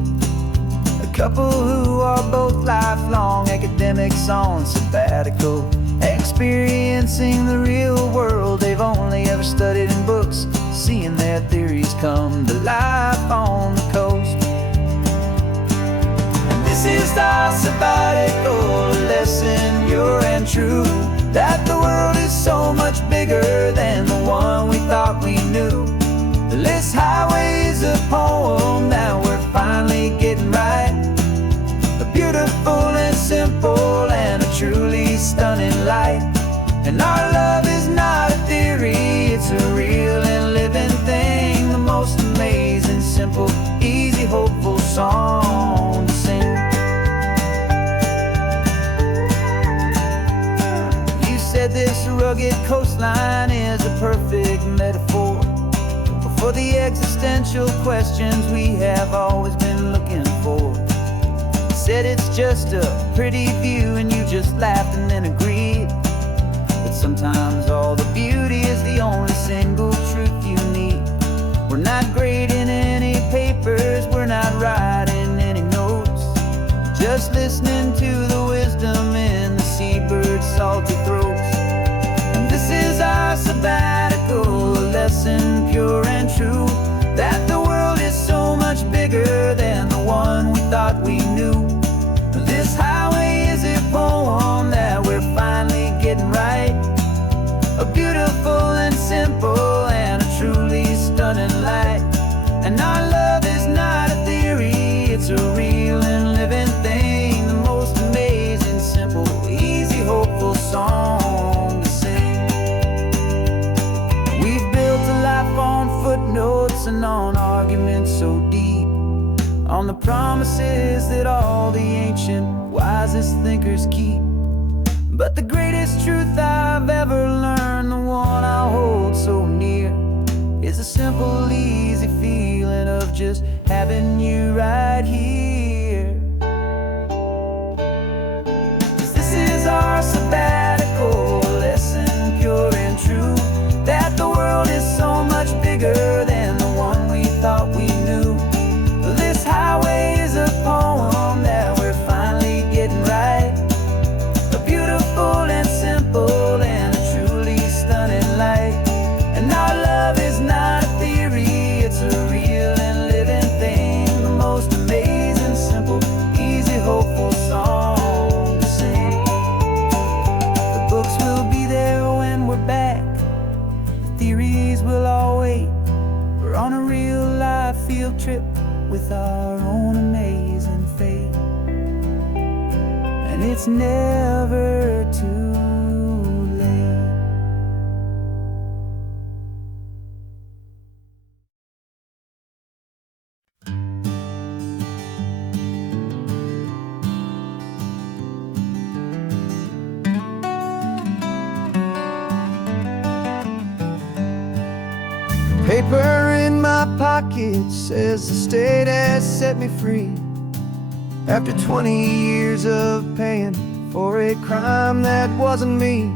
A couple who are both lifelong academics on sabbatical, experiencing the real world they've only ever studied in books, seeing their theories come to life on the coast. And this is our sabbatical lesson, pure and true, that the world is so much bigger than the one we thought we knew. This highway is a poem that we're finally getting right. A beautiful and simple and a truly stunning light. And our love is not a theory, it's a real and living thing. The most amazing, simple, easy, hopeful song to sing. You said this rugged coastline is a perfect metaphor for the existential questions we have always been looking for. Said it's just a pretty view and you just laughed and then agreed. But sometimes all the beauty is the only single truth you need. We're not grading any papers, we're not writing any notes, just listening to the wisdom in the seabird's salty throats. And this is our sabbatical lesson, pure and true, that the world is so much bigger than the one we thought we knew. This highway is a poem that we're finally getting right. A beautiful and simple and a truly stunning light. And our love is not a theory, it's a real and living thing. The most amazing, simple, easy, hopeful song to sing. We've built a life on footnotes and on arguments so deep, on the promises that all the ancient wisest thinkers keep. But the greatest truth I've ever learned, the one I hold so near, is a simple, easy feeling of just having you right here. 'Cause this is our sabbatical lesson, pure and true, that the world is so much bigger than the one we thought we knew. This highway is a poem that we're finally getting right. A beautiful and simple and a truly stunning light. And our love is not a theory, it's a real and living thing. The most amazing, simple, easy, hopeful song to sing. The books will be there when we're back, the theories will all wait. We're on a real life field trip with our own amazing fate. And it's never too late. Paper in my pocket says the state has set me free. After 20 years of paying for a crime that wasn't me,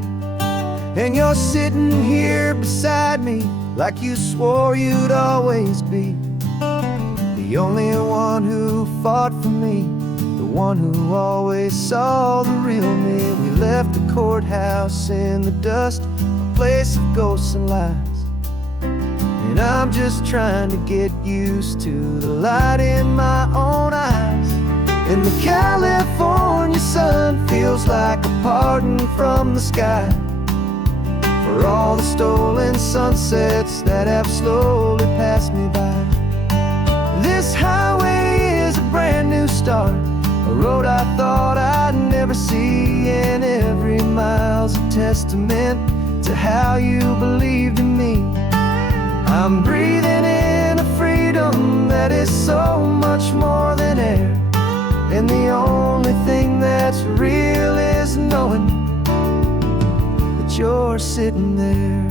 and you're sitting here beside me like you swore you'd always be the only one who fought for me, the one who always saw the real me. We left the courthouse in the dust, a place of ghosts and lies, and I'm just trying to get used to the light in my own eyes. And the California sun feels like a pardon from the sky for all the stolen sunsets that have slowly passed me by. This highway is a brand new start, a road I thought I'd never see, and every mile's a testament to how you believed in me. I'm breathing in a freedom that is so much more than air, and the only thing that's real is knowing that you're sitting there.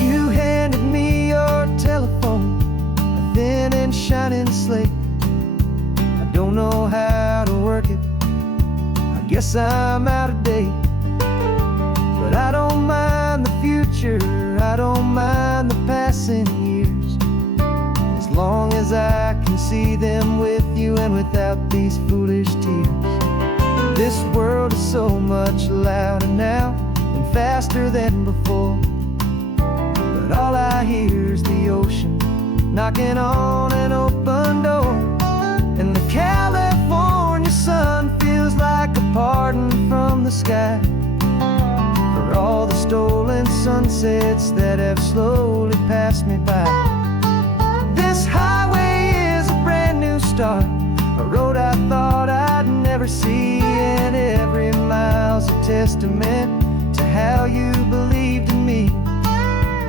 You handed me your telephone, a thin and shining slate. I don't know how to work it, I guess I'm out of date. But I don't mind the future, I don't mind the passing years, as long as I can see them with you and without these foolish tears. This world is so much louder now and faster than before, but all I hear is the ocean knocking on an open door. And the California sun feels like a pardon from the sky for all the stolen sunsets that have slowly passed me by. This highway is a brand new start, a road I thought I'd never see, and every mile's a testament to how you believed in me.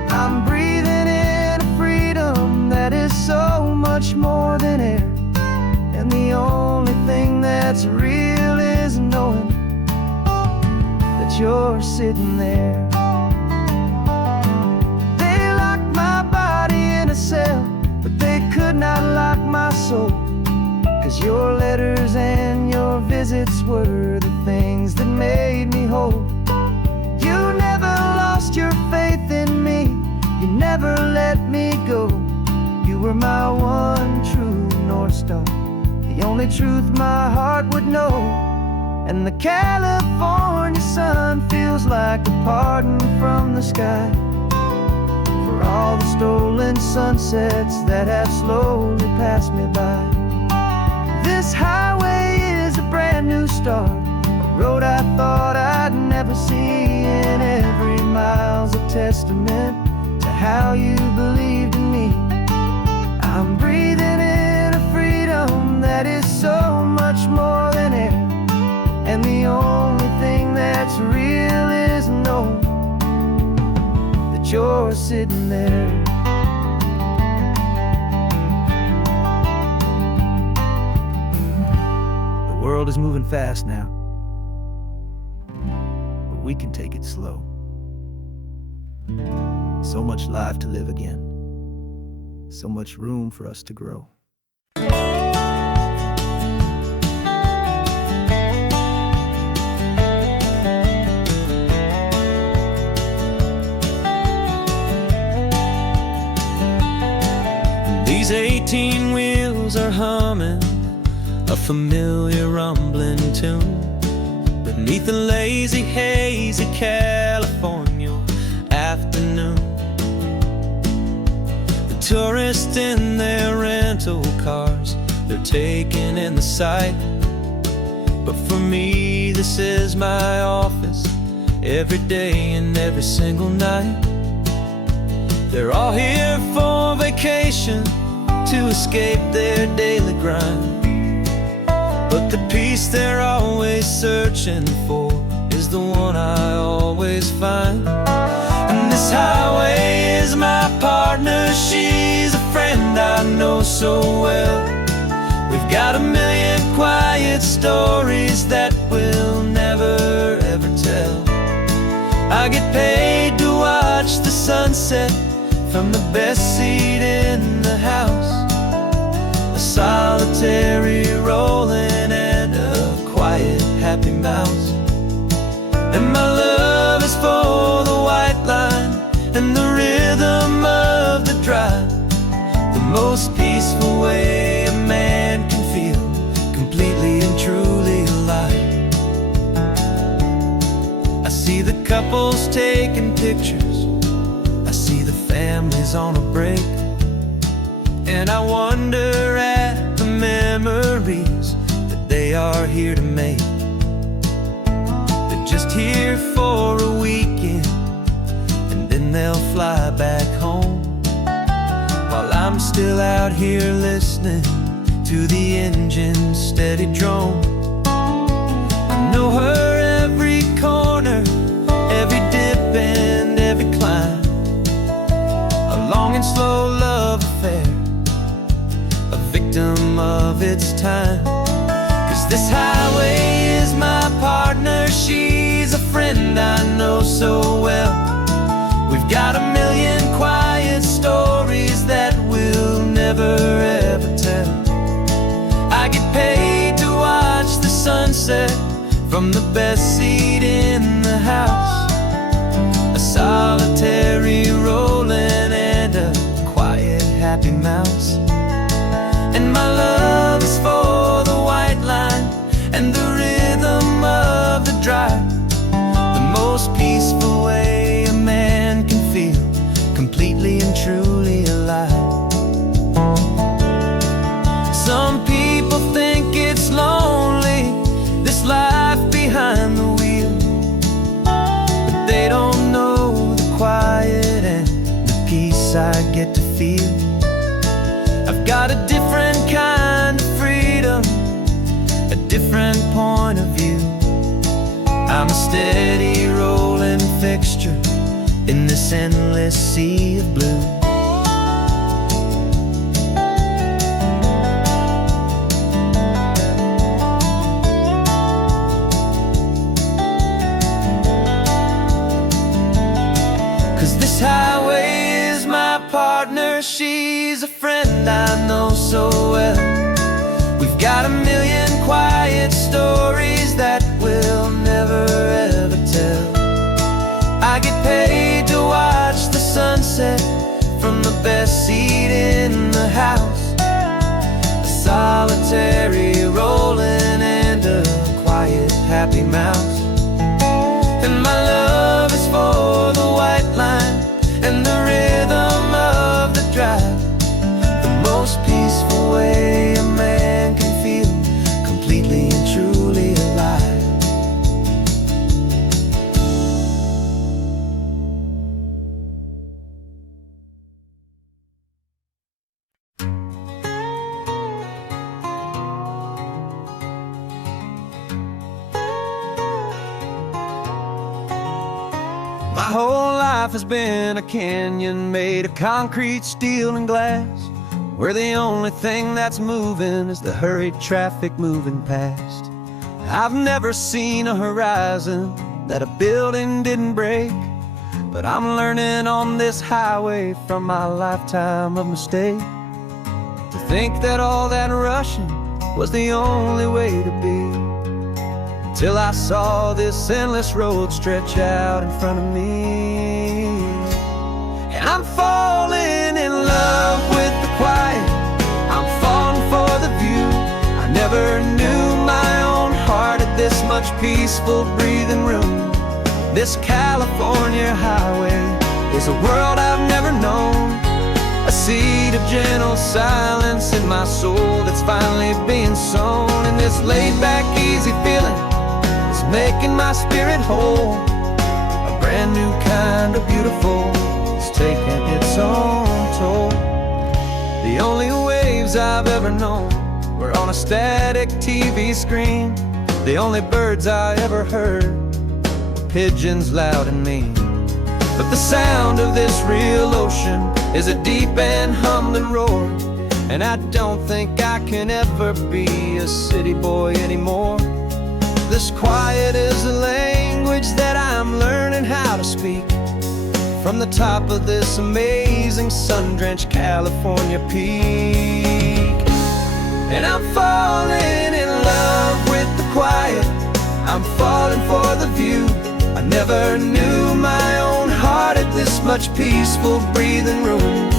I'm breathing in a freedom that is so much more than air, and the only thing that's real is knowing that you're sitting there. They locked my body in a cell, but they could not lock my soul, 'cause your letters and your visits were the things that made me whole. You never lost your faith in me, you never let me go. You were my one true North Star, the only truth my heart would know. And the California sun feels like a pardon from the sky for all the stolen sunsets that have slowly passed me by. This highway is a brand new start, a road I thought I'd never see, and every mile's a testament to how you believed in me. I'm breathing in a freedom that is so much more than air, and the only thing that's real is knowing that you're sitting there. The world is moving fast now, but we can take it slow. So much life to live again, so much room for us to grow. These 18 wheels are humming a familiar rumbling tune beneath the lazy, hazy California afternoon. The tourists in their rental cars, they're taking in the sight, but for me this is my office every day and every single night. They're all here for vacation, to escape their daily grind, but the peace they're always searching for is the one I always find. And this highway is my partner, she's a friend I know so well. We've got a million quiet stories that we'll never ever tell. I get paid to watch the sunset from the best seat in the house. A solitary rolling and a quiet happy mouse. And my love is for the white line and the rhythm of the drive, the most peaceful way a man can feel completely and truly alive. I see the couples taking pictures, I see the families on a break, and I wonder at the memories that they are here to make. They're just here for a weekend, and then they'll fly back home, while I'm still out here listening to the engine's steady drone. I know her every corner, every dip and every climb, a long and slow love affair, a victim of its time. 'Cause this highway is my partner, she's a friend I know so well. We've got a million quiet stories that we'll never ever tell. I get paid to watch the sunset from the best seat in the house. A solitary rolling and a quiet happy mouse. And my love is for the white line and the rhythm of the drive, the most peaceful way a man can feel completely and truly alive. Some people think it's lonely, this life behind the wheel, but they don't know the quiet and the peace I get to feel. I've got a different kind of freedom, a different point of view. I'm a steady rolling fixture in this endless sea of blue. 'Cause this highway is my partner, she's a friend I know so well. We've got a million quiet stories that we'll never ever tell. I get paid to watch the sunset from the best seat in the house. A solitary rolling and a quiet happy mouse. And my love is for the white line and the rhythm of the drive, the most peaceful way a man can feel completely and truly alive. My whole life has been a canyon made of concrete, steel, and glass, where the only thing that's moving is the hurried traffic moving past. I've never seen a horizon that a building didn't break, but I'm learning on this highway from my lifetime of mistake to think that all that rushing was the only way to be. Till I saw this endless road stretch out in front of me, and I'm falling in love with the quiet, I'm falling for the view. I never knew my own heart had this much peaceful breathing room. This California highway is a world I've never known, a seed of gentle silence in my soul that's finally being sown. And this laid-back, easy feeling making my spirit whole, a brand new kind of beautiful is taking its own toll. The only waves I've ever known were on a static TV screen. The only birds I ever heard were pigeons loud and mean. But the sound of this real ocean is a deep and humbling roar, and I don't think I can ever be a city boy anymore. This quiet is a language that I'm learning how to speak, from the top of this amazing sun-drenched California peak. And I'm falling in love with the quiet, I'm falling for the view. I never knew my own heart had this much peaceful breathing room.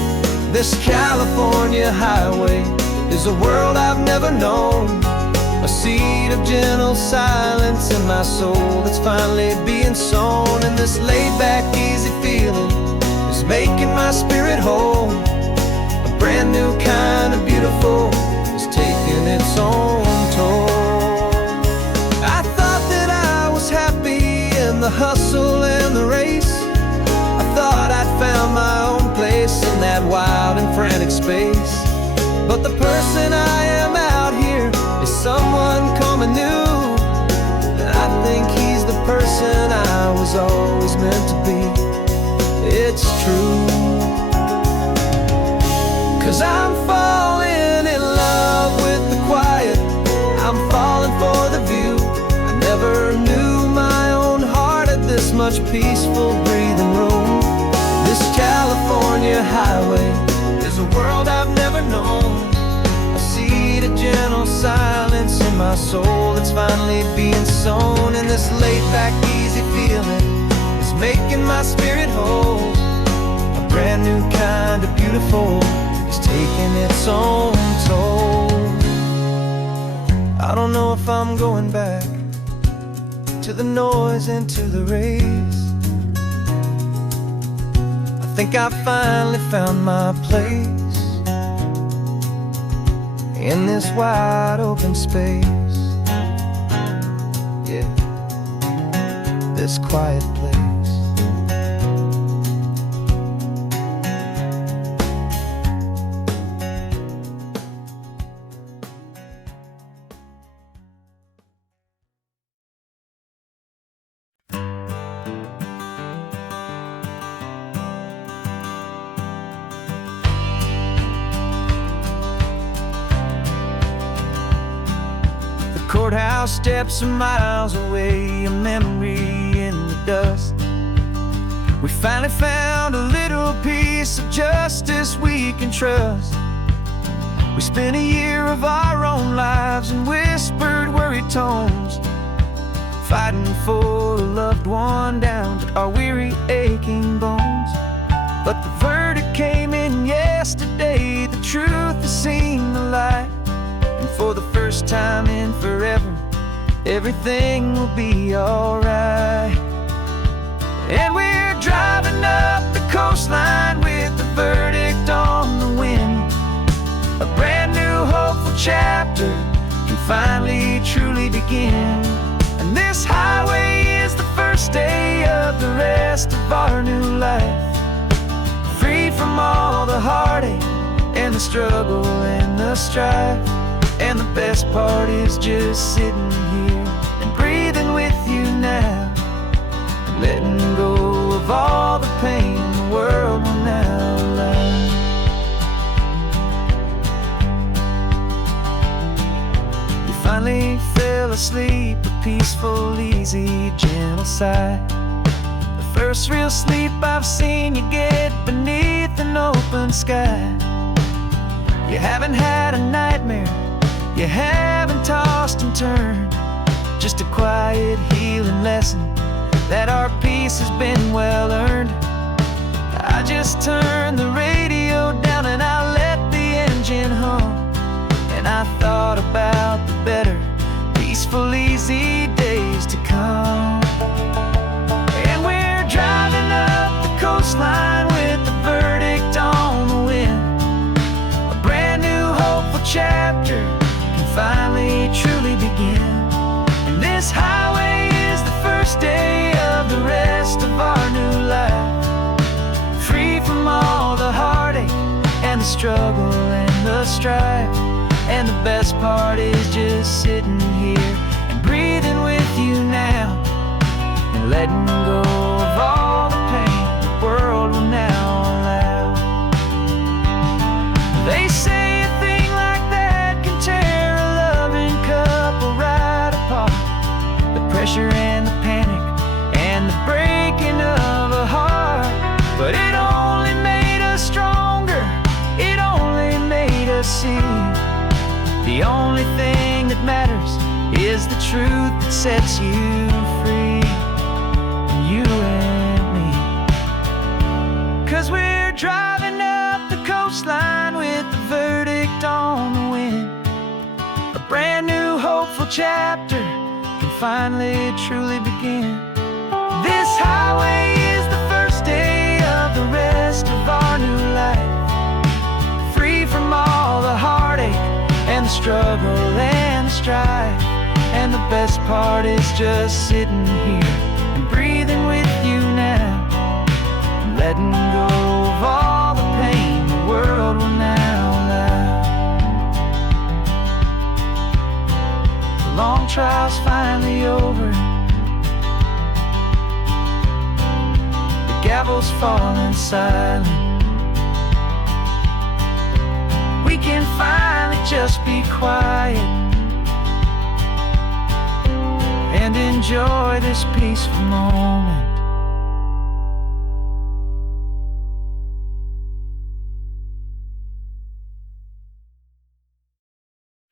This California highway is a world I've never known, a seed of gentle silence in my soul that's finally being sown. And this laid-back, easy feeling is making my spirit whole. A brand new kind of beautiful is taking its own toll. I thought that I was happy in the hustle and the race. I thought I'd found my own place in that wild and frantic space. But the person I am out here is someone coming new, and I think he's the person I was always meant to be. It's true, 'cause I'm falling in love with the quiet, I'm falling for the view. I never knew my own heart had this much peaceful breathing room. This California highway is a world I've never known, a seed of gentle silence in my soul that's finally being sown. And this laid-back, easy feeling is making my spirit whole. A brand new kind of beautiful is taking its own toll. I don't know if I'm going back to the noise and to the race. I think I finally found my place in this wide open space. Yeah, this quiet place. Courthouse steps are miles away, a memory in the dust. We finally found a little piece of justice we can trust. We spent a year of our own lives in whispered, worried tones, fighting for a loved one down to our weary, aching bones. But the verdict came in yesterday, the truth has seen the light. And for the first time in forever, everything will be alright. And we're driving up the coastline with the verdict on the wind. A brand new hopeful chapter can finally truly begin. And this highway is the first day of the rest of our new life, free from all the heartache and the struggle and the strife. And the best part is just sitting here and breathing with you now, and letting go of all the pain the world will now allow. We finally fell asleep, a peaceful, easy, gentle sigh. The first real sleep I've seen you get beneath an open sky. You haven't had a nightmare, you haven't tossed and turned, just a quiet healing lesson that our peace has been well earned. I just turned the radio down and I let the engine hum, and I thought about the better, peaceful, easy days to come. And we're driving up the coastline with the verdict on the wind. A brand new hopeful chapter finally truly begin. And this highway is the first day of the rest of our new life, free from all the heartache and the struggle and the strife. And the best part is just sitting here and breathing with you now, and letting go of all the pain the world will now allow. They say a thing like that can tear a loving couple right apart. The pressure and the panic and the breaking of a heart. But truth that sets you free, you and me. 'Cause we're driving up the coastline with the verdict on the wind. A brand new hopeful chapter can finally truly begin. This highway is the first day of the rest of our new life, free from all the heartache and the struggle and the strife. And the best part is just sitting here and breathing with you now, letting go of all the pain the world will now allow. The long trial's finally over, the gavel's falling silent. We can finally just be quiet and enjoy this peaceful moment.